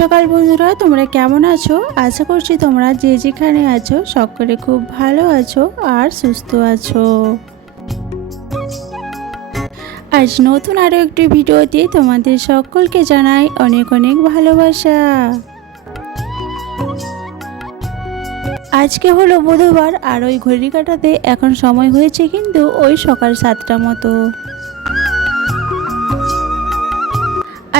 সকাল বন্ধুরা, তোমরা কেমন আছো? আশা করছি তোমরা যে যেখানে আছো সকলে খুব ভালো আছো আর সুস্থ আছো। আজ নতুন আরও একটি ভিডিওতে তোমাদের সকলকে জানাই অনেক অনেক ভালোবাসা। আজকে হলো বুধবার আর ওই ঘড়ি কাটাতে এখন সময় হয়েছে কিন্তু ওই সকাল 7টা মতো।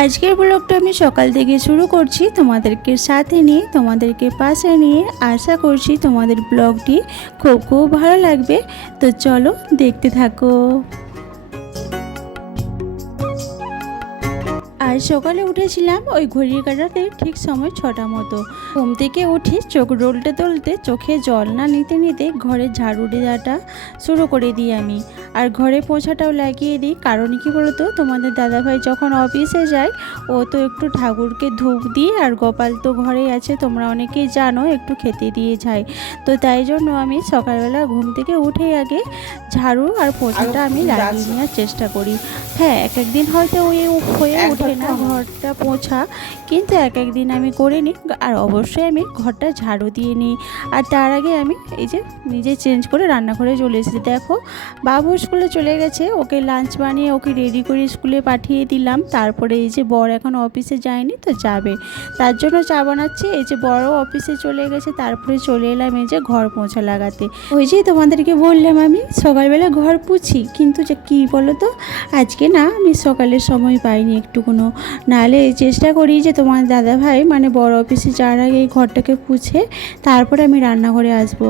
আজকের ব্লগটা আমি সকাল থেকে শুরু করছি তোমাদেরকে সাথে নিয়ে, তোমাদেরকে পাশে নিয়ে। আশা করছি তোমাদের ব্লগটি খুব খুব ভালো লাগবে। তো চলো দেখতে থাকো। আজ সকালে উঠেছিলাম ওই ঘড়ির কাঁটাতে ঠিক সময় 6টা মতো। ঘুম থেকে উঠে চোখ ডলতে ডলতে চোখে জল না নিতে নিতে ঘরে ঝাড়ু দেওয়াটা শুরু করে দিই আমি, আর ঘরে পোছাটাও লাগিয়ে দিই। কারণ কি বলতো, তোমাদের দাদাভাই যখন অফিসে যায় ও তো একটু ঠাকুরকে ধূপ দিয়ে, আর গোপাল তো ঘরেই আছে, তোমরা অনেকেই জানো, একটু খেতে দিয়ে যায়। তো তাই জন্য আমি সকালবেলা ঘুম থেকে উঠেই আগে ঝাড়ু আর পোছাটা আমি লাগিয়ে নেওয়ার চেষ্টা করি। হ্যাঁ, এক একদিন হয়তো হয়ে ওঠে না ঘরটা পোছা, কিন্তু এক একদিন আমি করে নিই। আর অবশ্যই আমি ঘরটা ঝাড়ু দিয়ে নিই। আর তার আগে আমি এই যে নিজে চেঞ্জ করে রান্নাঘরে চলে এসেছি। দেখো, বাবু স্কুলে চলে গেছে, ওকে লাঞ্চ বানিয়ে ওকে রেডি করে স্কুলে পাঠিয়ে দিলাম। তারপরে এই যে বর এখন অফিসে যায়নি, তো যাবে, তার জন্য চা বানাচ্ছি। এই যে বড় অফিসে চলে গেছে, তারপরে চলে এলাম এই যে ঘর পোছা লাগাতে। ওই যে তোমাদেরকে বললাম আমি সকালবেলা ঘর পুছি, কিন্তু যে কী বলো তো, আজকে না আমি সকালের সময় পাইনি একটুকুনো। নাহলে চেষ্টা করি যে তোমার দাদাভাই মানে বড় অফিসে যাওয়ার আগে এই ঘরটাকে পুছে তারপরে আমি রান্নাঘরে আসব।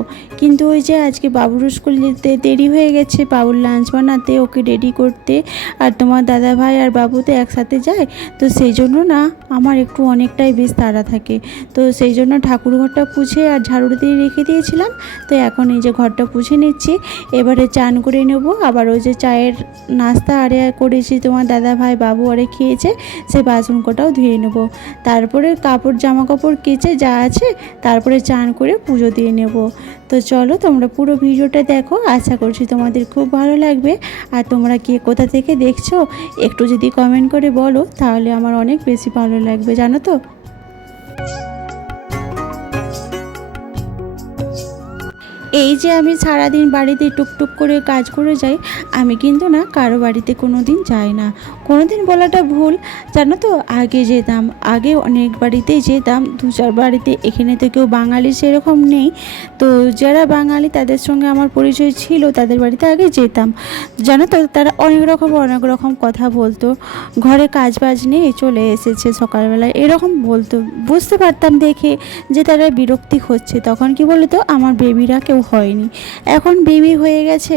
কিন্তু ওই যে আজকে বাবুর স্কুল যেতে দেরি হয়ে গেছে, বাবুর লাঞ্চ বানাতে, ওকে রেডি করতে, আর তোমার দাদাভাই আর বাবু তো একসাথে যায়, তো সেই জন্য না আমার একটু অনেকটাই বেশ তাড়া থাকে। তো সেই জন্য ঠাকুর ঘরটা পুছে আর ঝাড়ু দিয়ে রেখে দিয়েছিলাম। তো এখন এই যে ঘরটা পুছে নিচ্ছি, এবারে চান করে নেব। আবার ওই যে চায়ের নাস্তা আরে করেছি, তোমার দাদাভাই বাবু আরে খেয়েছে, সে বাসন কোটাও ধুয়ে নেব। তারপরে কাপড় জামা কাপড় কেচে যা আছে তারপরে চান করে পুজো দিয়ে নেব। তো চলো তোমরা পুরো ভিডিওটা দেখো, আশা করছি তোমাদের খুব ভালো লাগবে। আর তোমরা কে কোথা থেকে দেখছো একটু যদি কমেন্ট করে বলো, তাহলে আমার অনেক বেশি ভালো লাগবে, জানো তো। এই যে আমি সারাদিন বাড়িতে টুকটুক করে কাজ করে যাই, আমি কিন্তু না কারো বাড়িতে কোনো দিন যাই না। কোনো দিন বলাটা ভুল, জানো তো। আগে যেতাম, আগে অনেক বাড়িতেই যেতাম, 2-4 বাড়িতে। এখানে তো কেউ বাঙালি সেরকম নেই, তো যারা বাঙালি তাদের সঙ্গে আমার পরিচয় ছিল, তাদের বাড়িতে আগে যেতাম। জানো তো, তারা অনেক রকম কথা বলতো, ঘরে কাজ বাজ নেই চলে এসেছে সকালবেলায়, এরকম বলতো। বুঝতে পারতাম দেখে যে তারা বিরক্তি হচ্ছে। তখন কি বলতো, আমার বেবিরা কেউ হয়নি, এখন বেবি হয়ে গেছে,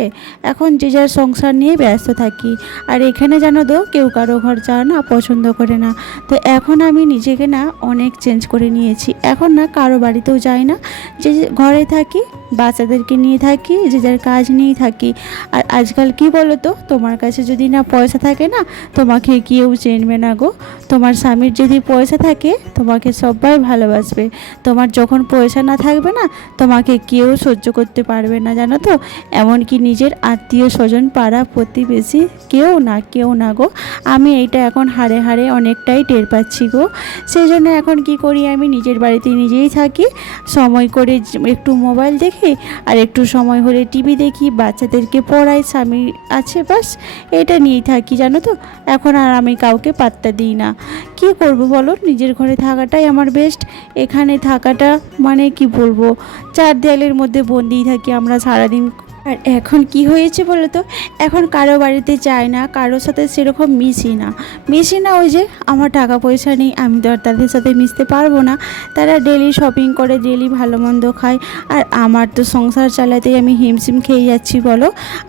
এখন যে যার সংসার নিয়ে ব্যস্ত থাকি। আর এখানে জানো তো, কেউ কারো ঘর যাওয়া না পছন্দ করে না। তো এখন আমি নিজেকে না অনেক চেঞ্জ করে নিয়েছি। এখন না কারো বাড়িতেও যাই না, যে ঘরে থাকি, বাচ্চাদেরকে নিয়ে থাকি, যে যার কাজ নিয়েই থাকি। আর আজকাল কি বলো তো, তোমার কাছে যদি না পয়সা থাকে না, তোমাকে কেউ চেনবে না গো। তোমার স্বামীর যদি পয়সা থাকে, তোমাকে সবাই ভালোবাসবে। তোমার যখন পয়সা না থাকবে না, তোমাকে কেউ সহ্য করতে পারবে না, জানো তো। এমনকি নিজের আত্মীয় স্বজন, পাড়া প্রতিবেশী, কেউ না গো। আমি এইটা এখন হাড়ে হাড়ে অনেকটাই টের পাচ্ছি গো। সেই জন্য এখন কি করি, আমি নিজের বাড়িতে নিজেই থাকি, সময় করে একটু মোবাইল দেখি, আর একটু সময় হলে টিভি দেখি, বাচ্চাদেরকে পড়াই, স্বামী আছে, বাস এটা নিয়েই থাকি, জানো তো। এখন আর আমি কাউকে পাত্তা দিই না। কি করব বলো, নিজের ঘরে থাকাটাই আমার বেস্ট। এখানে থাকাটা মানে কি বলবো, 4 দেয়ালের মধ্যে বন্দিই থাকি আমরা সারাদিন। আর এখন কি হয়েছে বলো তো, এখন কারো বাড়িতে যাই না, কারোর সাথে সেরকম মিশি না। ওই যে আমার টাকা পয়সা নেই, আমি তো আর তাদের সাথে মিশতে পারবো না। তারা ডেলি শপিং করে, ডেলি ভালো মন্দ খায়, আর আমার তো সংসার চালাতেই আমি হিমশিম খেয়ে যাচ্ছি বলো।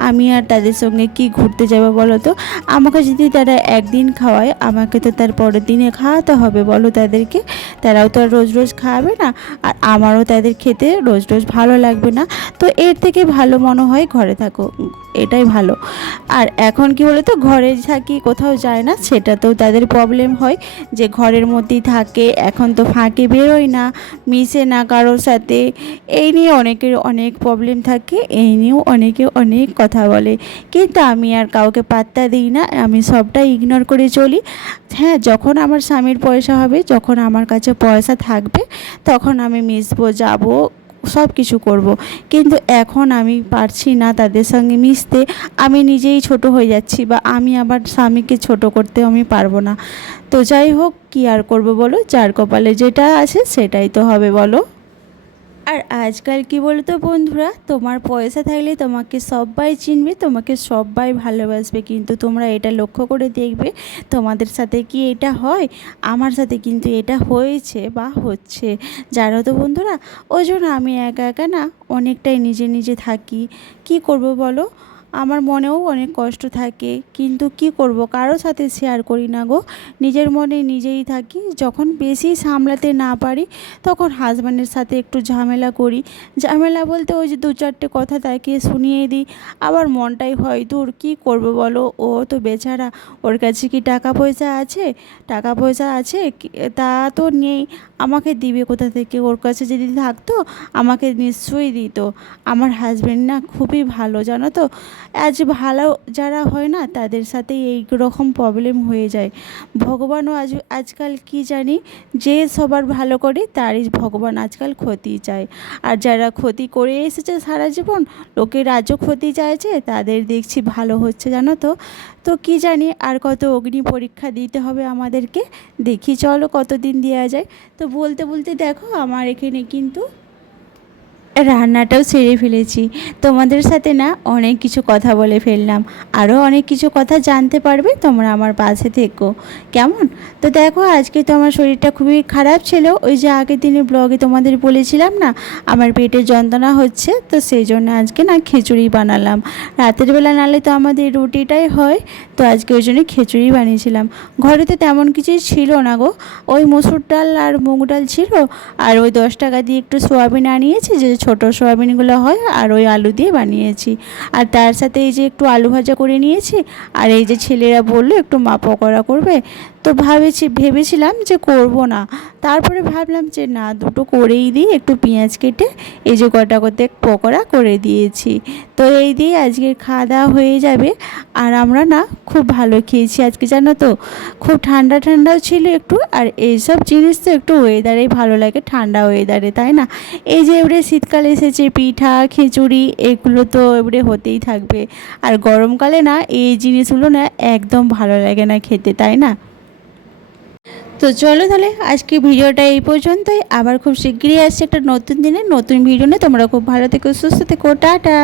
আমি আর তাদের সঙ্গে কি ঘুরতে যাবো বলো তো। আমাকে যদি তারা একদিন খাওয়ায়, আমাকে তো তার পরের দিনে খাওয়াতে হবে বলো তাদেরকে। তারাও তো আর রোজ রোজ খাওয়াবে না, আর আমারও তাদের খেতে রোজ রোজ ভালো লাগবে না। তো এর থেকে ভালো মনে মনে হয় ঘরে থাকো, এটাই ভালো। আর এখন কি বলে তো, ঘরে থাকি কোথাও যায় না, সেটাতেও তাদের প্রবলেম হয় যে ঘরের মধ্যেই থাকে, এখন তো ফাঁকে বেরোয় না, মিশে না কারোর সাথে। এই নিয়ে অনেকের অনেক প্রবলেম থাকে, এই নিয়েও অনেকে অনেক কথা বলে, কিন্তু আমি আর কাউকে পাত্তা দিই না, আমি সবটাই ইগনোর করে চলি। হ্যাঁ, যখন আমার স্বামীর পয়সা হবে, যখন আমার কাছে পয়সা থাকবে, তখন আমি মিশবো, যাবো, সব কিছু করব। কিন্তু এখন আমি পারছি না তাদের সঙ্গে মিশতে, আমি নিজেই ছোট হয়ে যাচ্ছি, বা আমি আবার স্বামীকে ছোট করতেও আমি পারবো না। তো যাই হোক, কী আর করবো বলো, যার কপালে যেটা আছে সেটাই তো হবে বলো। আর আজকাল কি বলো তো বন্ধুরা, তোমার পয়সা থাকলে তোমাকে সবাই চিনবে, তোমাকে সবাই ভালোবাসবে, কিন্তু তোমরা এটা লক্ষ্য করে দেখবে তোমাদের সাথে কি এটা হয়। আমার সাথে কিন্তু এটা হয়েছে বা হচ্ছে, জানো তো বন্ধুরা। ওই জন্য আমি একা একা না অনেকটাই নিজে নিজে থাকি। কি করব বলো, আমার মনেও অনেক কষ্ট থাকে, কিন্তু কি করব, কারোর সাথে শেয়ার করি না গো, নিজের মনে নিজেই থাকি। যখন বেশি সামলাতে না পারি, তখন হাজব্যান্ডের সাথে একটু ঝামেলা করি। ঝামেলা বলতে ওই যে দু চারটে কথা তাকে শুনিয়ে দিই, আবার মনটাই হয় দূর, কী করব বলো, ও তো বেচারা, ওর কাছে কি টাকা পয়সা আছে? টাকা পয়সা আছে তা তো নেই, আমাকে দিবে কোথা থেকে? ওর কাছে যদি থাকতো আমাকে নিশ্চয়ই দিত। আমার হাজব্যান্ড না খুবই ভালো, জানো তো। আজ ভালো যারা হয় না, তাদের সাথে এই রকম প্রবলেম হয়ে যায়। ভগবানও আজকাল কি জানি, যে সবার ভালো করে তারই ভগবান আজকাল ক্ষতি চায়। আর যারা ক্ষতি করে এসেছে সারা জীবন, লোকের আজও ক্ষতি চাইছে, তাদের দেখছি ভালো হচ্ছে, জানো তো। তো কি জানি আর কত অগ্নি পরীক্ষা দিতে হবে আমাদেরকে, দেখি চলো কতদিন দেওয়া যায়। তো বলতে বলতে দেখো আমার এখানে কিন্তু রান্নাটাও সেরে ফেলেছি। তোমাদের সাথে না অনেক কিছু কথা বলে ফেললাম, আরও অনেক কিছু কথা জানতে পারবে তোমরা আমার পাশে থেকো, কেমন? তো দেখো, আজকে তো আমার শরীরটা খুবই খারাপ ছিল, ওই যে আগের দিনের ব্লগে তোমাদের বলেছিলাম না আমার পেটে যন্ত্রণা হচ্ছে, তো সেই জন্য আজকে না খিচুড়ি বানালাম। রাতের বেলা নালে তো আমাদের রুটিটাই হয়, তো আজকে ওই জন্য খিচুড়ি বানিয়েছিলাম। ঘরে তো তেমন কিছুই ছিল না গো, ওই মসুর ডাল আর মুগ ডাল ছিল, আর ওই 10 টাকা দিয়ে একটু সোয়াবিন আনিয়েছি, যে ছোটো সোয়াবিনগুলো হয়, আর ওই আলু দিয়ে বানিয়েছি। আর তার সাথে এই যে একটু আলু ভাজা করে নিয়েছি, আর এই যে ছেলেরা বললো একটু মা পকোড়া করবে, তো ভেবেছিলাম যে করব না, তারপরে ভাবলাম যে না, দুটো করেই দিই, একটু পেঁয়াজ কেটে এই যে গোটা করতে পকোড়া করে দিয়েছি। তো এই দিয়ে আজকের খাওয়া দাওয়া হয়ে যাবে। আর আমরা না খুব ভালো খেয়েছি আজকে, জানো তো, খুব ঠান্ডা ঠান্ডাও ছিল একটু, আর এইসব জিনিস তো একটু ওয়েদারেই ভালো লাগে, ঠান্ডা ওয়েদারে, তাই না? এই যে এবারে শীতকাল এসেছে, পিঠা খিচুড়ি এগুলো তো এবারে হতেই থাকবে, আর গরমকালে না এই জিনিসগুলো না একদম ভালো লাগে না খেতে, তাই না? তো চলো তাহলে আজকে ভিডিওটা এই পর্যন্তই, আবার খুব শিগগিরই আসছে একটা নতুন দিনে নতুন ভিডিও নিয়ে। তোমরা খুব ভালো থেকো, সুস্থ থেকো, টাটা।